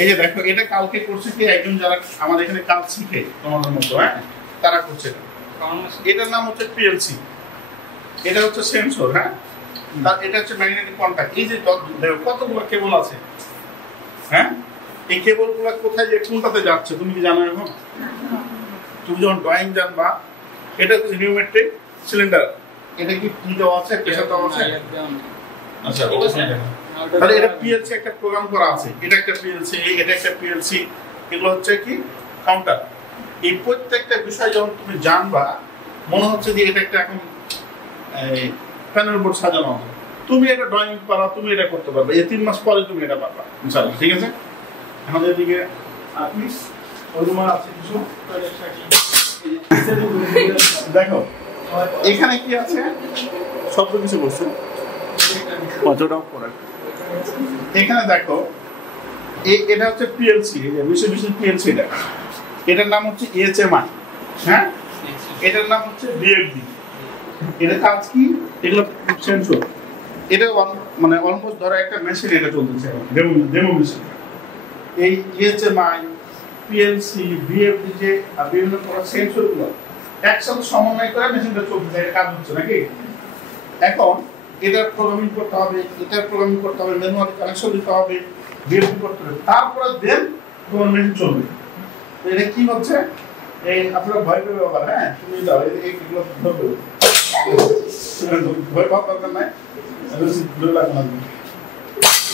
এই যে দেখো এটা কালকে করছে কি একজন যারা আমাদের এখানে কাজ শিখে তোমাদের মতো, হ্যাঁ, তারা করছে। এটার নাম হচ্ছে পিএলসি, এটা হচ্ছে সেন্সর, হ্যাঁ, তার এটা হচ্ছে ম্যাগনেটিক কন্টাক্ট। এই যে কতগুলো কেবল আছে, হ্যাঁ, এই কেবলগুলো কোথায় যে কোনটাতে যাচ্ছে তুমি কি জানো? এখন তুমি যখন ড্রয়িং জানবা, এটা হচ্ছে নিউমেট্রিক সিলিন্ডার, এটা কি দেওয়া আছে, প্রেসার দেওয়া আছে? আচ্ছা, তাহলে এটা পিএলসি একটা প্রোগ্রাম করা আছে, এটা একটা পিএলসি, এটা একটা পিএলসি, এগুলো হচ্ছে কি কাউন্টার। এই প্রত্যেকটা বিষয় যখন তুমি জানবা, মনে হচ্ছে যে এটা একটা এখন প্যানেল বোর্ড সাজানো আছে, তুমি এটা ড্রয়িং পারা, তুমি এটা করতে পারবে, এই 3 মাস পরে তুমি এটা পারবা ইনশাআল্লাহ। ঠিক আছে, এখন এদিকে আপনি আছে কিছু দেখো এখানে কি আছে, শব্দ কিছু বলছে কতটাও পড়ে। এখানে দেখো এটা হচ্ছে পিএলসি, এই যে বিশেষ পিএলসি, এটার নাম হচ্ছে এইচএমআই, হ্যাঁ, এটার নাম হচ্ছে বিএলডি। এটা কাজ কি, এগুলো সেন্সর। এটা মানে অলমোস্ট ধরো একটা মেশিন এটা চলতেছে, ডেমো মেশিন। এই এইচএমআই, পিএলসি, বিএলডি যে বিভিন্ন প্রকার সেন্সরগুলো একসাথে সমন্বয় করে মেশিনটা চলতেছে, এটা কাজ হচ্ছে নাকি। এখন এটার প্রোগ্রামিং করতে হবে, এটার প্রোগ্রামিং করতে হবে, ম্যানুয়ালি কানেকশন দিতে হবে, বিএলডি করতে হবে, তারপরে দেন তোমার মেশিন চলবে। এটা কি হচ্ছে, এই আপনারা ভয় পেয়ে ব্যাপার, হ্যাঁ, তুমি দাও এইগুলো ধরবে, ভয় পাওয়ার দরকার নাই,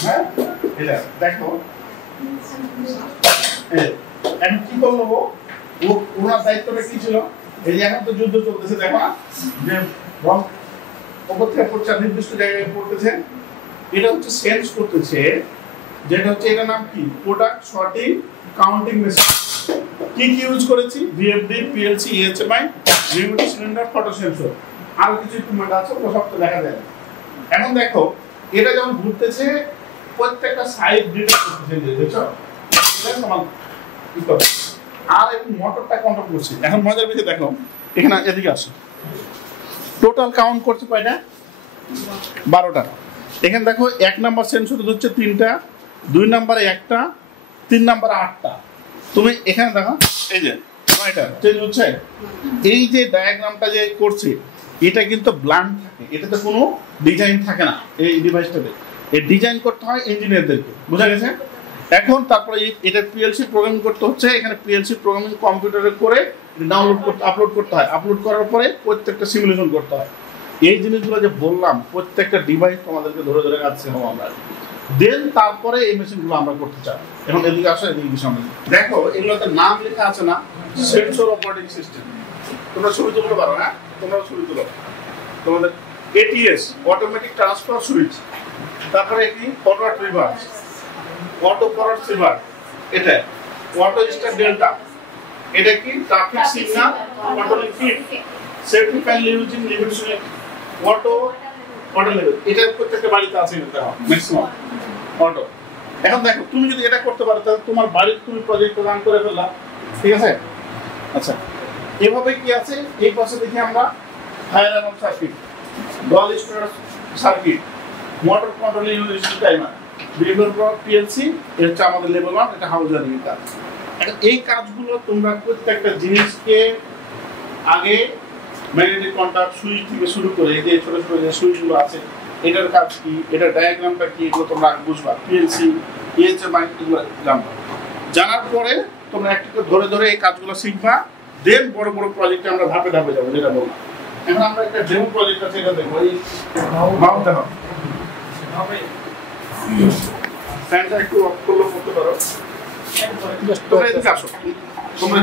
হ্যাঁ। এটা দেখো এখন কি করলো, ওনার দায়িত্বটা কি ছিল? এই যে এখন তো যুদ্ধ চলতেছে, দেখো না যে ওপর থেকে পড়ছে, নির্দিষ্ট জায়গায় পড়তেছে, এটা হচ্ছে সেন্স করতেছে, যেটা হচ্ছে এটার নাম কি, প্রোডাক্ট সর্টিং কাউন্টিং মেশিন। কি ইউজ করেছি, VFD, PLC, HMI, pneumatic cylinder, photo sensor, আর কিছু ইকুইপমেন্ট আছে, ওগুলো সব তো দেখা যায়। এখন দেখো এটা যখন ঘুরতেছে, প্রত্যেকটা সাইড ডিটেক্ট করতেছে, দেখছো এটা সমান কি করে, আর এই মোটরটা কন্ট্রোল করছে। এখন মজার বিষয় দেখো, এখানে এদিকে আসো, টোটাল কাউন্ট করছে কয়টা, 12টা। এখানে দেখো 1 নাম্বার সেন্সর হচ্ছে 3টা, 2 নাম্বারে 1টা, 3 নাম্বারে 8টা। তুমি এখানে দেখো এই যে কয়টা চেঞ্জ হচ্ছে, এই যে ডায়াগ্রামটা যে করছে এটা কিন্তু ব্ল্যাঙ্ক থাকে, এটাতে কোনো ডিজাইন থাকে না। এই ডিভাইসটাতে এই ডিজাইন করতে হয় ইঞ্জিনিয়ারদেরকে, বুঝা গেছে। এখন তারপরে এটা পিএলসি প্রোগ্রামিং করতে হচ্ছে, এখানে পিএলসি প্রোগ্রামিং কম্পিউটারে করে ডাউনলোড করতে, আপলোড করতে হয়, আপলোড করার পরে প্রত্যেকটা সিমুলেশন করতে হয়। এই জিনিসগুলো যে বললাম, প্রত্যেকটা ডিভাইস তোমাদেরকে ধরে ধরে কাছে হবো আমরা, দেন তারপরে এই মেশিনগুলো আমরা করতে চাই। এখন এদিকে আসো, এদিকে সামনে দেখো, এগুলোতে নাম লেখা আছে না, সেন্সর অপারেটিং সিস্টেম। তোমরা ছবি তুলতে পারো, হ্যাঁ, তোমরা ছবি তুলো। তোমাদের এটিএস, অটোমেটিক ট্রান্সফার সুইচ, তারপরে কি auto reverse, auto forward reverse, এটা অটো স্টার্ট ডেল্টা, এটা কি traffic signal controlling feed, safety pan using limitation, auto level, এটা প্রত্যেকটা বাড়িতে আছে কিন্তু ম্যাক্সিমাম অটো। এখন দেখো তুমি যদি এটা করতে পারো, তাহলে তোমার বাড়ির তুমি প্রজেক্ট প্রদান করে ফেললা, ঠিক আছে। আচ্ছা, এভাবে কি আছে, এই পাশে দেখি আমরা fire alarm circuit, doll storage circuit, motor control unit timer, বিভিন্ন পিএলসি, এটা হচ্ছে আমাদের লেভেল 1, এটা হাউজার কাজ। এখন এই কাজগুলো তোমরা প্রত্যেকটা জিনিসকে আগে ম্যাগনেটিক কন্টাক্ট সুইচ থেকে শুরু করে এই যে ছোট ছোট যে সুইচগুলো আছে, এটার কাজ কি, এটার ডায়াগ্রামটা কি, এগুলো তোমরা বুঝবা। পিএলসি, এইচএমআই, এগুলো জানবা। জানার পরে তোমরা একটা করে ধরে ধরে এই কাজগুলো শিখবা, দেন বড় বড় প্রজেক্টে আমরা ধাপে ধাপে যাবো, যেটা বললাম। এখন আমরা একটা ডেমো প্রজেক্ট আছে, এটা দেখবো। এই মাউন্ট দেখো, ফ্যানটা একটু অফ করলে করতে পারো। তোমরা এদিকে আসো, তোমরা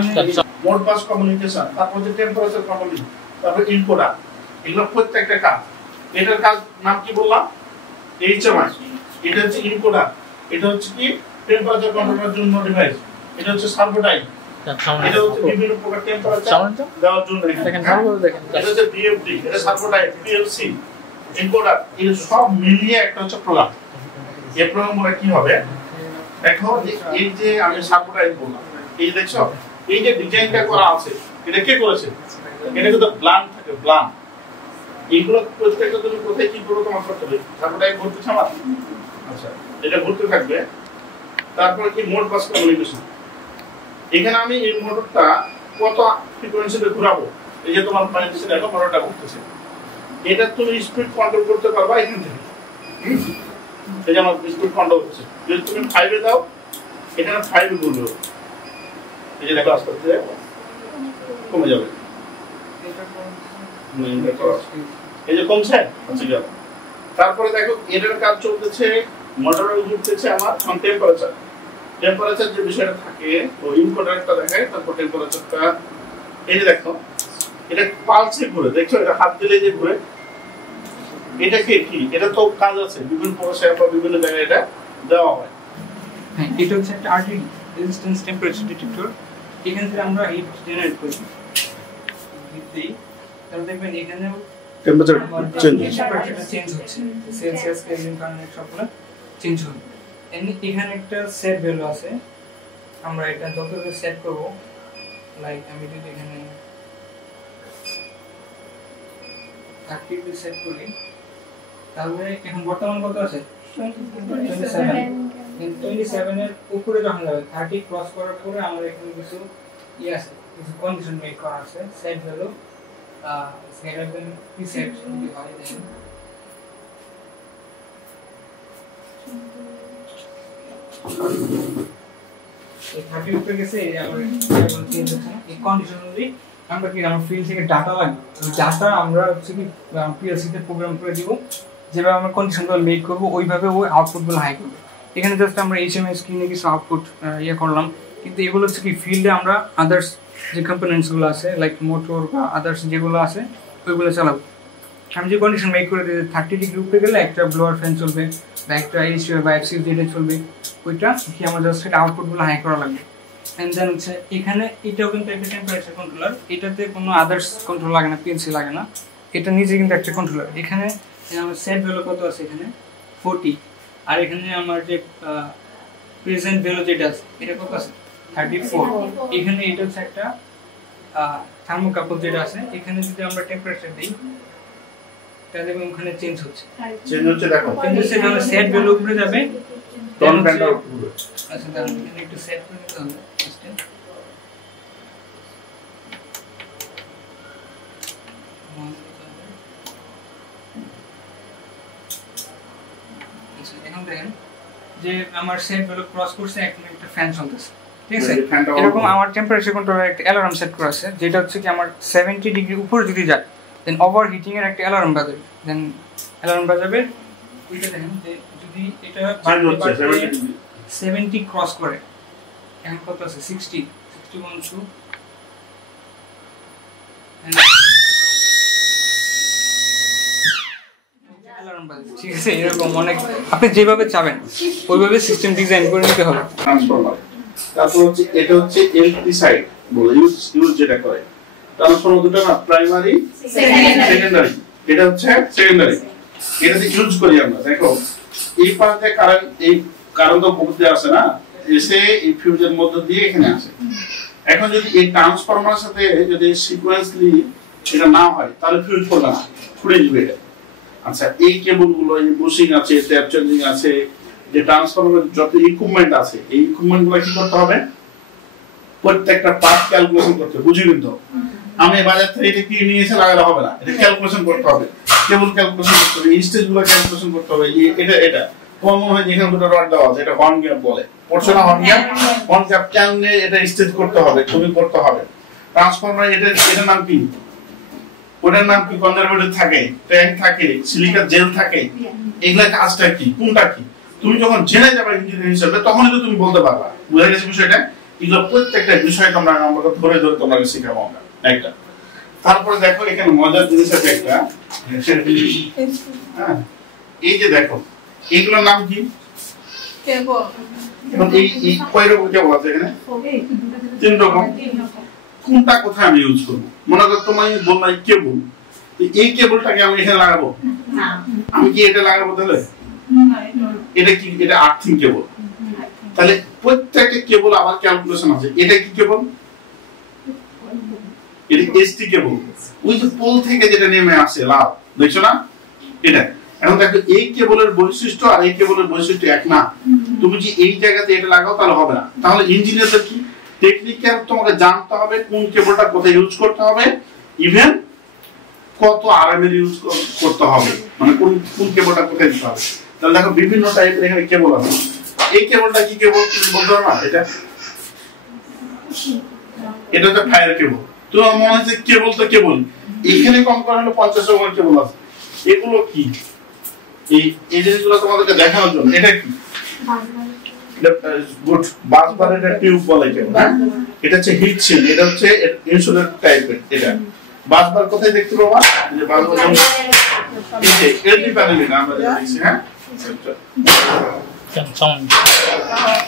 মোড বাস কমিউনিকেশন, তারপর যে টেম্পারেচার কন্ট্রোলিং, তারপর ইনকোডার, এগুলো প্রত্যেকটা কাজ। এটার কাজ নাম কি বললাম, এইচএমআই। এটা হচ্ছে ইনকোডার, এটা হচ্ছে কি টেম্পারেচার কন্ট্রোলের জন্য ডিভাইস, এটা হচ্ছে সার্ভোটাইপ, এটা হচ্ছে বিভিন্ন প্রকার টেম্পারেচার দেওয়ার জন্য, এটা হচ্ছে বিএফডি, এটা সার্ভোটাইপ, পিএলসি, ইনকোডার, এই সব মিলিয়ে একটা হচ্ছে প্রোগ্রাম। এই প্রোগ্রামগুলো কি হবে, দেখো এই যে আমি সার্ভোটাইপ বললাম, এই যে দেখছো এই যে ডিজাইনটা করা আছে, এটা কে করেছে, এটা কিন্তু ব্লান থাকে, ব্লান। এইগুলো প্রত্যেকটা তুমি কোথায় কি করো তোমার করতে হবে, সার্ভোটাইপ ঘুরতেছে আমার। আচ্ছা, এটা ঘুরতে থাকবে, তারপরে কি মোড বাস কমিউনিকেশন। এখানে আমি এই মোটরটা কত ফ্রিকোয়েন্সিতে ঘোরাবো, এই যে তোমার পাইছে দেখো মোটরটা ঘুরতেছে, এটা তুমি স্পিড কন্ট্রোল করতে পারবা এখান থেকে। এই যে আমার স্পিড কন্ট্রোল হচ্ছে, যদি তুমি 5 এ দাও এখানে 5 এ ঘুরবে, এই যে দেখো আস্তে আস্তে কমে যাবে, এই যে কমছে। আচ্ছা গেল। তারপরে দেখো এটার কাজ চলতেছে, মোটরের ঘুরতেছে আমার অন টেম্পারেচার। টেম্পারেচার যে বিষয়টা থাকে ওই ইনকোডারটা দেখায়, তারপর টেম্পারেচারটা এই যে দেখো এটা পালসে ঘুরে, দেখছো এটা হাত দিলে যে ঘুরে, এটা কি এটা তো কাজ আছে বিভিন্ন প্রসেসর বা বিভিন্ন জায়গায় এটা দেওয়া হয়। হ্যাঁ, এটা হচ্ছে একটা আরটি রেজিস্ট্যান্স টেম্পারেচার ডিটেক্টর। এখান থেকে আমরা হিট জেনারেট করি, দিই তাহলে দেখবেন এখানে টেম্পারেচার চেঞ্জ হচ্ছে, সেলসিয়াস কেলভিন ফারেনহাইট সবগুলো চেঞ্জ হবে। এখানে একটা সেট ভ্যালু আছে, আমরা এটা যতটুকু সেট করব, লাইক আমি যদি এখানে 30 সেট করি তাহলে এখন বর্তমান কত আছে 27 এর উপরে যখন যাবে 30 ক্রস করার পরে আমরা এখানে কিছু আছে, কিছু কন্ডিশন মেক করা আছে। Set value greater than preset যদি হয় দেন এই 30 উপরে গেছে, এই আমরা চেঞ্জ হচ্ছে এই কন্ডিশন অনুযায়ী আমরা কি আমার ফিল্ড থেকে ডাটা লাগবে, ওই ডাটা আমরা হচ্ছে কি পিএলসি তে প্রোগ্রাম করে দিব, যেভাবে আমরা কন্ডিশনগুলো মেক করব ওইভাবে ওই আউটপুটগুলো হাই করবে। এখানে জাস্ট আমরা এইচএমএস স্ক্রিনে কিছু আউটপুট করলাম, কিন্তু এগুলো হচ্ছে কি ফিল্ডে আমরা আদার্স যে কম্পোনেন্টসগুলো আছে লাইক মোটর বা আদার্স যেগুলো আছে ওইগুলো চালাবো। আমি যে কন্ডিশন মেক করে দিই 30 ডিগ্রি উপরে গেলে একটা ব্লোয়ার ফ্যান চলবে বা একটা এইচইউ বা এফসিউ যেটা চলবে, ওইটা কি আমরা জাস্ট এটা আউটপুটগুলো হাই করা লাগবে। এন্ড দেন হচ্ছে এখানে এটাও কিন্তু একটা টেম্পারেচার কন্ট্রোলার, এটাতে কোনো আদার্স কন্ট্রোল লাগে না, পিএলসি লাগে না, এটা নিজে কিন্তু একটা কন্ট্রোলার। এখানে আমার সেট ভ্যালু কত আছে এখানে 40, আর এখানে আমার যে প্রেজেন্ট ভ্যালু যেটা আছে এটা কত আছে 34। এখানে এটা হচ্ছে একটা থার্মোকাপল যেটা আছে, এখানে যদি আমরা টেম্পারেচার দিই তাহলে ওখানে চেঞ্জ হচ্ছে দেখো চেঞ্জ হচ্ছে, তাহলে সেট ভ্যালু উপরে যাবে, টন প্যান্টটা উপরে। আচ্ছা তাহলে এখানে একটু সেট করে দিতে হবে ফার্স্টে। এখন দেখেন যে আমার সেট ভ্যালু ক্রস করছে, এখন একটা ফ্যান চলতেছে, ঠিক আছে। এরকম আমার টেম্পারেচার কন্ট্রোলার একটা অ্যালার্ম সেট করা আছে, যেটা হচ্ছে কি আমার 70 ডিগ্রি উপরে যদি যায় দেন ওভার হিটিং এর একটা অ্যালার্ম বাজাবে, দেন অ্যালার্ম বাজাবে। ওইটা দেখেন যে যদি এটা 70 ক্রস করে, এখন কত আছে 60 61 টু অ্যালার্ম বাজে, ঠিক আছে। এরকম অনেক আপনি যেভাবে চাবেন ওইভাবে সিস্টেম ডিজাইন করে নিতে হবে। ট্রান্সফরমার, তারপর হচ্ছে এটা হচ্ছে এলটি সাইড বলে ইউজ যেটা করে। ট্রান্সফরমার দুটো না, প্রাইমারি সেকেন্ডারি, এটা হচ্ছে সেকেন্ডারি, এটাতে ইউজ করি আমরা। দেখো এই পাশে কারেন্ট, এই কারেন্ট তো পড়তে আসে না, এসে এই ফিউজের মধ্যে দিয়ে এখানে আসে। এখন যদি এই ট্রান্সফরমারের সাথে যদি সিকোয়েন্সলি এটা না হয় তাহলে ফিউজ করবে না, ছুড়ে যাবে এটা। আচ্ছা, এই কেবলগুলো, এই বুশিং আছে, ট্যাপ চেঞ্জিং আছে, যে ট্রান্সফরমারের যত ইকুইপমেন্ট আছে, এই ইকুইপমেন্টগুলো কি করতে হবে, প্রত্যেকটা পার্ট ক্যালকুলেশন করতে হবে, বুঝি কিন্তু আমি বাজার থেকে এটা কি নিয়েছে লাগালে হবে না, এটা ক্যালকুলেশন করতে হবে, কেবল ক্যালকুলেশন করতে হবে, স্টেজগুলো ক্যালকুলেশন করতে হবে। এটা তোমার মনে হয় যেখানে দুটো রড দেওয়া আছে এটা হর্ন গ্যাপ বলে, পড়ছো না? হর্ন গ্যাপ কেমনে এটা স্টেজ করতে হবে, তুমি করতে হবে। ট্রান্সফরমার এটা নাম কি, ওটার নাম কি, কনজারভেটর থাকে, ট্যাঙ্ক থাকে, সিলিকা জেল থাকে, এগুলা কাজটা কি, কোনটা কি, তুমি যখন জেনে যাবে ইঞ্জিনিয়ার হিসেবে তখনই তো তুমি বলতে পারবা। বুঝা গেছে বিষয়টা? এগুলো প্রত্যেকটা বিষয় তোমরা আমাকে ধরে ধরে তোমাকে শেখাবো আমরা একটা। তারপরে দেখো এখানে মজার জিনিস আছে একটা, হ্যাঁ এই যে দেখো এগুলোর নাম কি, এখন এই কয় রকম কেবল আছে এখানে? 3 রকম। কোনটা কোথায় আমি ইউজ করবো? মনে করো তোমায় বললাম কেবল, এই কেবলটাকে আমি এখানে লাগাবো, আমি কি এটা লাগাবো? তাহলে এটা কি, এটা আর্থিং কেবল। তাহলে প্রত্যেকটা কেবল আবার ক্যালকুলেশন আছে। এটা কি কেবল? এটা এসটি কেবল, ওই যে পোল থেকে যেটা নেমে আসে লাভ, দেখছো না? এটা এখন দেখো এই কেবলের বৈশিষ্ট্য আর এই কেবলের বৈশিষ্ট্য এক না। তুমি যে এই জায়গাতে এটা লাগাও তাহলে হবে না। তাহলে ইঞ্জিনিয়ারদের কি টেকনিক্যাল তোমাকে জানতে হবে কোন কেবলটা কোথায় ইউজ করতে হবে, ইভেন কত আরএম এর ইউজ করতে হবে, মানে কোন কোন কেবলটা কোথায় দিতে হবে। তাহলে দেখো বিভিন্ন টাইপের এখানে কেবল আছে। এই কেবলটা কি কেবল তুমি বলতে পারো না? এটা তো ফায়ার কেবল। তো মনে হচ্ছে কেবল তো কেবল, এখানে কম করে হলো 50 ওহমের কেবল আছে। এগুলো কি? এই জিনিসগুলো তোমাদেরকে দেখানোর জন্য। এটা কি? গুড বাসবার, এটা টিউব বলে কেবল। এটা হচ্ছে হিট শিল্ড, এটা হচ্ছে ইনসুলেট টাইপের। এটা বাসবার কোথায় দেখতে পাবা? এই যে বাসবার এই যে এলডি প্যানেলে আমরা দেখছি। হ্যাঁ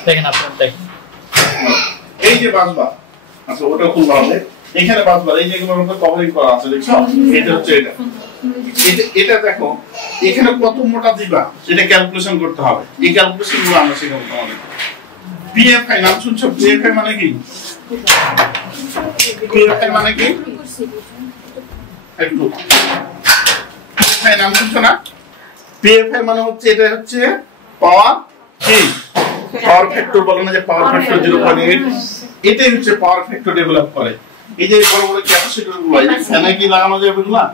দেখেন আপনারা দেখেন এই যে বাসবার, আচ্ছা ওটা খুলবা হবে। এখানে বাসবার এই যেগুলোর উপর কভারিং করা আছে দেখছো, এটা হচ্ছে এটা। এটা দেখো এখানে কত মোটা দিবা এটা ক্যালকুলেশন করতে হবে। এই ক্যালকুলেশন গুলো আমরা শেখাবো তোমাদের। পিএফআই নাম শুনছো? পিএফআই মানে কি? পিএফআই মানে কি? একটু পিএফআই নাম শুনছো না? পিএফআই মানে হচ্ছে এটা হচ্ছে পাওয়ার কি পাওয়ার ফ্যাক্টর বলে না, যে পাওয়ার ফ্যাক্টর 0.8, এটাই হচ্ছে পাওয়ার ফ্যাক্টর ডেভেলপ করে। এই যে বড় বড় ক্যাপাসিটর গুলো এই ফ্যানে কি লাগানো যাবে এগুলো না,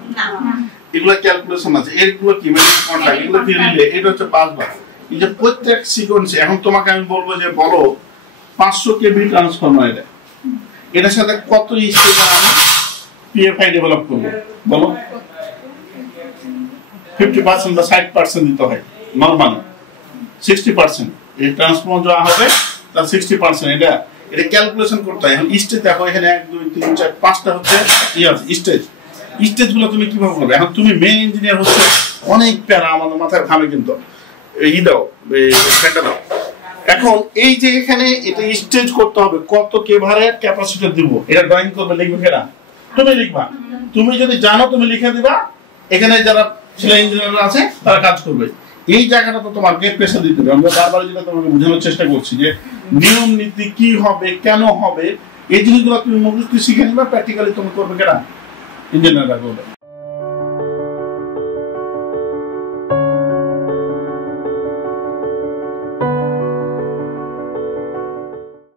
এগুলো ক্যালকুলেশন আছে। এগুলো কি মানে কন্টাক্ট, এগুলো কি রিলে, এটা হচ্ছে বাসবার। এই যে প্রত্যেক সিকোয়েন্সে এখন তোমাকে আমি বলবো যে বলো 500 কেভি ট্রান্সফরমার, এটা এটার সাথে কত স্টেজ আমি পিএফআই ডেভেলপ করব বলো? 50% বা 60% দিতে হয় নরমালি। 60% এই ট্রান্সফরমার যা হবে তার 60% এটা ক্যালকুলেশন করতে হয়। এখন স্টেজ দেখো এখানে 1 2 3 4 5টা হচ্ছে স্টেজ। স্টেজগুলো তুমি কিভাবে করবে? এখন তুমি মেইন ইঞ্জিনিয়ার হচ্ছে অনেক প্যারা আমাদের মাথায় ঘামে, কিন্তু এই দাও ফ্যানটা দাও। এখন এই যে এখানে এটা স্টেজ করতে হবে, কত কেভারে ক্যাপাসিটর দিব, এটা ড্রয়িং করবে, লিখবে কেনা? তুমি লিখবা। তুমি যদি জানো তুমি লিখে দিবা, এখানে যারা ছেলে ইঞ্জিনিয়ার আছে তারা কাজ করবে। এই জায়গাটা তো তোমাকে প্রেসার দিতে হবে। আমরা বারবার যেটা তোমাকে বোঝানোর চেষ্টা করছি যে নিয়ম নীতি কি হবে, কেন হবে, এই জিনিসগুলো তুমি মুখস্থ শিখে নিবা, প্র্যাকটিক্যালি তুমি করবে কেনা ইঞ্জিনিয়াররা করবে।